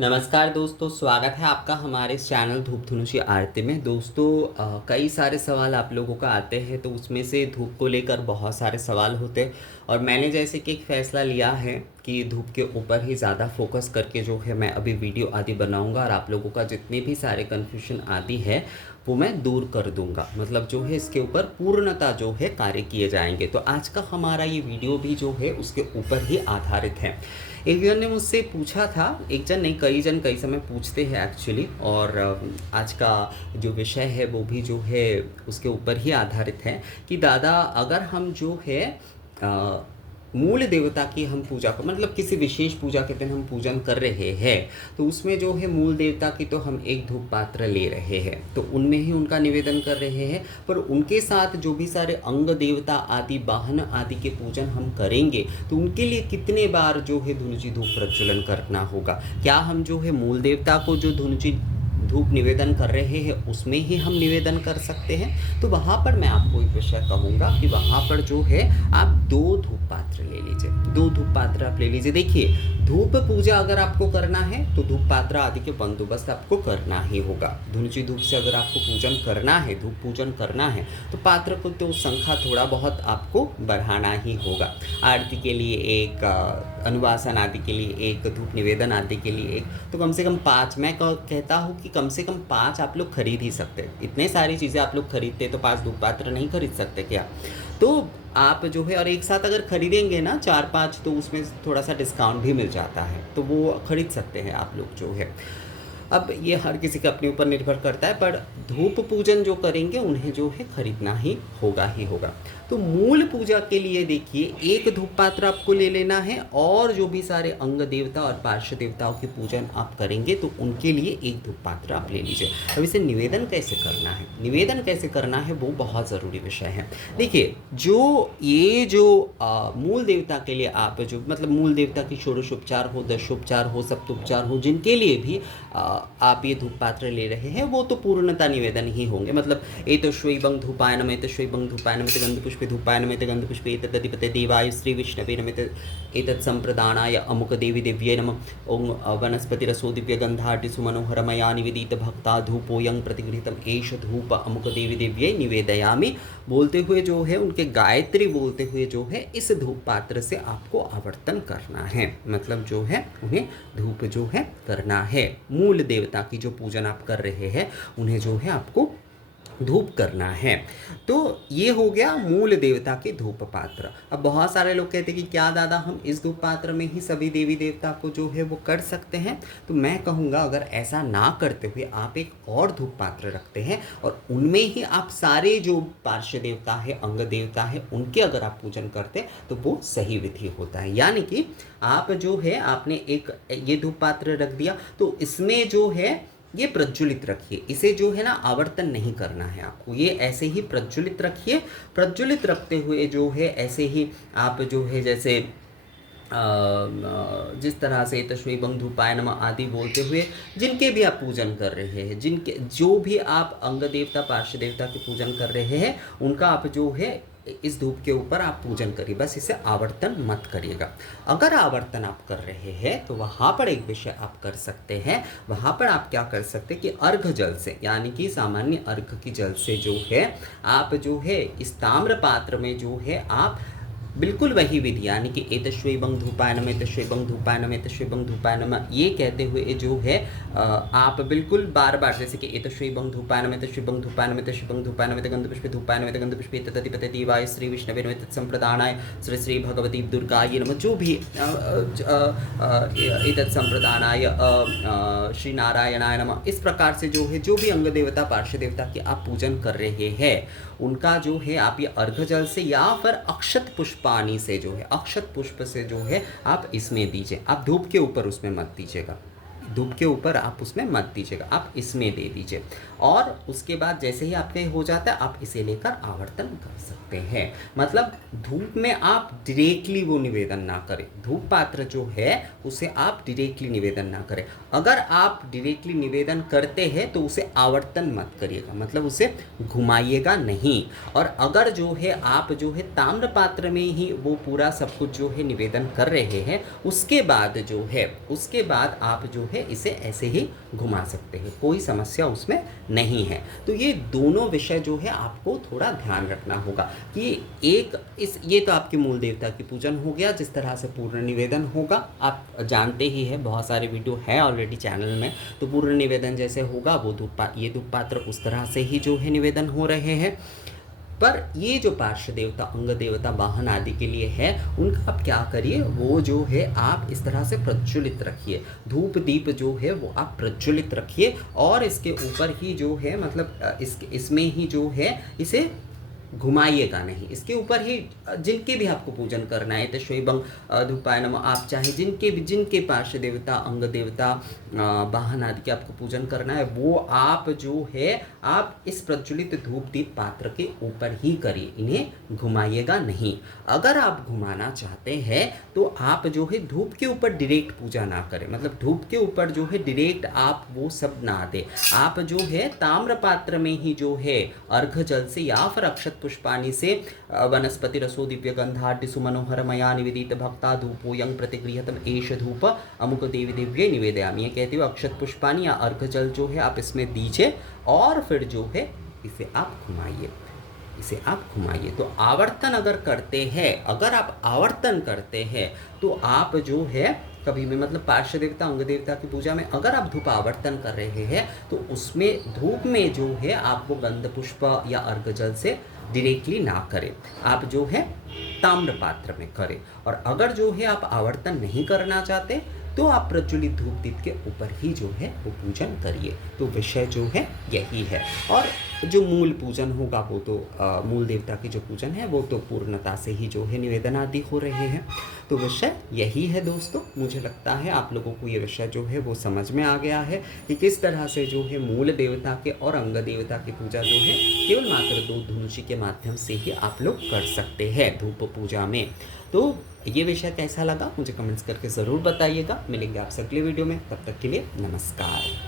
नमस्कार दोस्तों, स्वागत है आपका हमारे इस चैनल धूप धनुषी आरती में। दोस्तों कई सारे सवाल आप लोगों का आते हैं, तो उसमें से धूप को लेकर बहुत सारे सवाल होते हैं और मैंने जैसे कि एक फ़ैसला लिया है कि धूप के ऊपर ही ज़्यादा फोकस करके जो है मैं अभी वीडियो आदि बनाऊंगा और आप लोगों का जितने भी सारे कन्फ्यूजन आदि है वो मैं दूर कर दूंगा। मतलब जो है इसके ऊपर पूर्णतः जो है कार्य किए जाएंगे। तो आज का हमारा ये वीडियो भी जो है उसके ऊपर ही आधारित है। एक जन ने मुझसे पूछा था, एक जन नहीं कई जन कई समय पूछते हैं एक्चुअली, और आज का जो विषय है वो भी जो है उसके ऊपर ही आधारित है कि दादा अगर हम जो है मूल देवता की हम पूजा को मतलब किसी विशेष पूजा के दिन हम पूजन कर रहे हैं, तो उसमें जो है मूल देवता की तो हम एक धूप पात्र ले रहे हैं, तो उनमें ही उनका निवेदन कर रहे हैं। पर उनके साथ जो भी सारे अंग देवता आदि वाहन आदि के पूजन हम करेंगे, तो उनके लिए कितने बार जो है धुनुची धूप प्रज्वलन करना होगा। क्या हम जो है मूल देवता को जो धुनुची धूप निवेदन कर रहे हैं उसमें ही हम निवेदन कर सकते हैं। तो वहाँ पर मैं आपको एक विषय कहूँगा कि वहाँ पर जो है आप 2 धूप पात्र ले लीजिए। 2 धूप पात्र आप ले लीजिए। देखिए, धूप पूजा अगर आपको करना है तो धूप पात्र आदि के बंदोबस्त आपको करना ही होगा। धुनुची धूप से अगर आपको पूजन करना है, धूप पूजन करना है, तो पात्र को तो संख्या थोड़ा बहुत आपको बढ़ाना ही होगा। आरती के लिए एक, अनुवासन आदि के लिए एक, धूप निवेदन आदि के लिए एक, तो कम से कम 5। मैं कहता हूँ कि कम से कम 5 आप लोग खरीद ही सकते हैं। इतने सारी चीज़ें आप लोग खरीदते तो 5 धूप पात्र नहीं खरीद सकते क्या? तो आप जो है, और एक साथ अगर खरीदेंगे ना 4-5, तो उसमें थोड़ा सा डिस्काउंट भी मिल जाता है, तो वो खरीद सकते हैं आप लोग जो है। अब ये हर किसी के अपने ऊपर निर्भर करता है, पर धूप पूजन जो करेंगे उन्हें जो है खरीदना ही होगा। तो मूल पूजा के लिए देखिए, एक धूप पात्र आपको ले लेना है, और जो भी सारे अंग देवता और पार्श्व देवताओं की पूजन आप करेंगे तो उनके लिए एक धूप पात्र आप ले लीजिए। अब इसे निवेदन कैसे करना है, निवेदन कैसे करना है वो बहुत ज़रूरी विषय है। देखिए, जो मूल देवता के लिए आप जो मतलब मूल देवता की षोडशोपचार हो, दशोपचार हो, सप्तोपचार हो, जिनके लिए भी आप ये धूप पात्र ले रहे हैं, वो तो पूर्णता निवेदन ही होंगे। मतलब एतश्वैवं धूपाय नमः, एतश्वैवं धूपाय नमः, गंधपुष्पे धूपाय नमः, गंधपुष्पे एतदधिपते देवाय श्री विष्णवे नमः, एतत् संप्रदानाय अमुक देवी देव्यै नमः। ओम वनस्पतिरसो दिव्य गंधाढ्य सुमनोहर मया निवेदित भक्ता धूपोऽयं प्रतिगृहीतम् एष धूप अमुक देवी देव्यै निवेदयामि। बोलते हुए जो है, उनके गायत्री बोलते हुए जो है इस धूप पात्र से आपको आवर्तन करना है। मतलब जो है उन्हें धूप जो है करना है। मूल देवता की जो पूजन आप कर रहे हैं उन्हें जो है आपको धूप करना है। तो ये हो गया मूल देवता के धूप पात्र। अब बहुत सारे लोग कहते हैं कि क्या दादा हम इस धूप पात्र में ही सभी देवी देवता को जो है वो कर सकते हैं? तो मैं कहूँगा, अगर ऐसा ना करते हुए आप एक और धूप पात्र रखते हैं और उनमें ही आप सारे जो पार्श्व देवता है, अंग देवता है, उनके अगर आप पूजन करते तो वो सही विधि होता है। यानी कि आप जो है आपने एक ये धूप पात्र रख दिया, तो इसमें जो है ये प्रज्वलित रखिए। इसे जो है ना आवर्तन नहीं करना है आपको, ये ऐसे ही प्रज्वलित रखिए। प्रज्वलित रखते हुए जो है ऐसे ही आप जो है जैसे जिस तरह से तस्मै धूपाय नमः आदि बोलते हुए जिनके भी आप पूजन कर रहे हैं, जिनके जो भी आप अंग देवता पार्श्व देवता के पूजन कर रहे हैं, उनका आप जो है इस धूप के ऊपर आप पूजन करिए। बस इसे आवर्तन मत करिएगा। अगर आवर्तन आप कर रहे हैं तो वहाँ पर एक विषय आप कर सकते हैं। वहाँ पर आप क्या कर सकते हैं कि अर्घ जल से, यानी कि सामान्य अर्घ की जल से जो है आप जो है इस ताम्र पात्र में जो है आप बिल्कुल वही विधि, यानी कि एतश्वैवं धूपाय नमः, एतश्वैवं धूपाय नमः, एतश्वैवं धूपाय नमः, ये कहते हुए जो है आप बिल्कुल बार बार, जैसे कि एतश्वैवं धूपाय नमः, एतश्वैवं धूपाय नमः, एतश्वैवं धूपाय नमः, गंधपुष्पे धूपाय नमः, गंधपुष्पे एतदधिपते देवाय श्री विष्णवे नमः, तत्संप्रदानाय श्री श्री भगवती दुर्गायै नमः, जो भी एतत् संप्रदानाय श्री नारायणाय नमः, इस प्रकार से जो है जो भी अंग देवता पार्श्व देवता की आप पूजन कर रहे हैं उनका जो है आप ये अर्घ जल से या फिर अक्षत पुष्पानी से जो है, अक्षत पुष्प से जो है आप इसमें दीजिए। आप धूप के ऊपर उसमें मत दीजिएगा, धूप के ऊपर आप उसमें मत दीजिएगा, आप इसमें दे दीजिए। और उसके बाद जैसे ही आपके हो जाता है आप इसे लेकर आवर्तन कर सकते हैं। मतलब धूप में आप डायरेक्टली वो निवेदन ना करें, धूप पात्र जो है उसे आप डायरेक्टली निवेदन ना करें। अगर आप डायरेक्टली निवेदन करते हैं तो उसे आवर्तन मत करिएगा, मतलब उसे घुमाइएगा नहीं। और अगर जो है आप जो है ताम्र पात्र में ही वो पूरा सब कुछ जो है निवेदन कर रहे हैं, उसके बाद जो है उसके बाद आप जो है है इसे ऐसे ही घुमा सकते हैं, कोई समस्या उसमें नहीं है। तो ये दोनों विषय जो है आपको थोड़ा ध्यान रखना होगा कि ये तो आपके मूल देवता की पूजन हो गया, जिस तरह से पूर्ण निवेदन होगा आप जानते ही है, बहुत सारे वीडियो है ऑलरेडी चैनल में। तो पूर्ण निवेदन जैसे होगा वो ये धूप पात्र उस तरह से ही जो है निवेदन हो रहे हैं। पर ये जो पार्श्व देवता, अंग देवता, वाहन आदि के लिए है, उनका आप क्या करिए, वो जो है आप इस तरह से प्रज्वलित रखिए, धूप दीप जो है वो आप प्रज्वलित रखिए, और इसके ऊपर ही जो है मतलब इसमें ही जो है इसे घुमाइएगा नहीं, इसके ऊपर ही जिनके भी आपको पूजन करना है, तस्वैबं धूपाय नमः, आप चाहे जिनके पार्श्व देवता, अंग देवता, वाहन आदि के आपको पूजन करना है, वो आप जो है आप इस प्रज्वलित धूप दीप पात्र के ऊपर ही करिए, इन्हें घुमाइएगा नहीं। अगर आप घुमाना चाहते हैं तो आप जो है धूप के ऊपर डायरेक्ट पूजा ना करें, मतलब धूप के ऊपर जो है डायरेक्ट आप वो सब ना दें। आप जो है ताम्र पात्र में ही जो है अर्घ जल से या फिर अक्षत पुष्पाणि से वनस्पति रसो दिव्य गंधाढ्य सुमनोहर मया निवेदित भक्ता धूपो यंग प्रतिगृहतम एष धूप अमुक देवी दिव्य निवेदयामि। ये कहते हो अक्षत पुष्पाणि या अर्घ जल जो है आप इसमें दीजिए, और फिर जो है इसे आप घुमाइए। तो आवर्तन अगर करते हैं, अगर आप आवर्तन करते हैं तो आप जो है कभी भी मतलब पार्श्व देवता, अंग देवता की पूजा में अगर आप धूप आवर्तन कर रहे हैं तो उसमें धूप में जो है आप वो गंध पुष्प या अर्घ जल से डायरेक्टली ना करें, आप जो है ताम्र पात्र में करें। और अगर जो है आप आवर्तन नहीं करना चाहते तो आप प्रज्वलित धूप दीप के ऊपर ही जो है वो पूजन करिए। तो विषय जो है यही है। और जो मूल पूजन होगा वो तो मूल देवता की जो पूजन है वो तो पूर्णता से ही जो है निवेदन आदि हो रहे हैं। तो विषय यही है दोस्तों। मुझे लगता है आप लोगों को ये विषय जो है वो समझ में आ गया है कि किस तरह से जो है मूल देवता के और अंग देवता की पूजा जो है केवल मात्र दो धनुषी के माध्यम से ही आप लोग कर सकते हैं धूप पूजा में। तो ये विषय कैसा लगा मुझे कमेंट्स करके ज़रूर बताइएगा। मिलेंगे आपसे अगले वीडियो में, तब तक के लिए नमस्कार।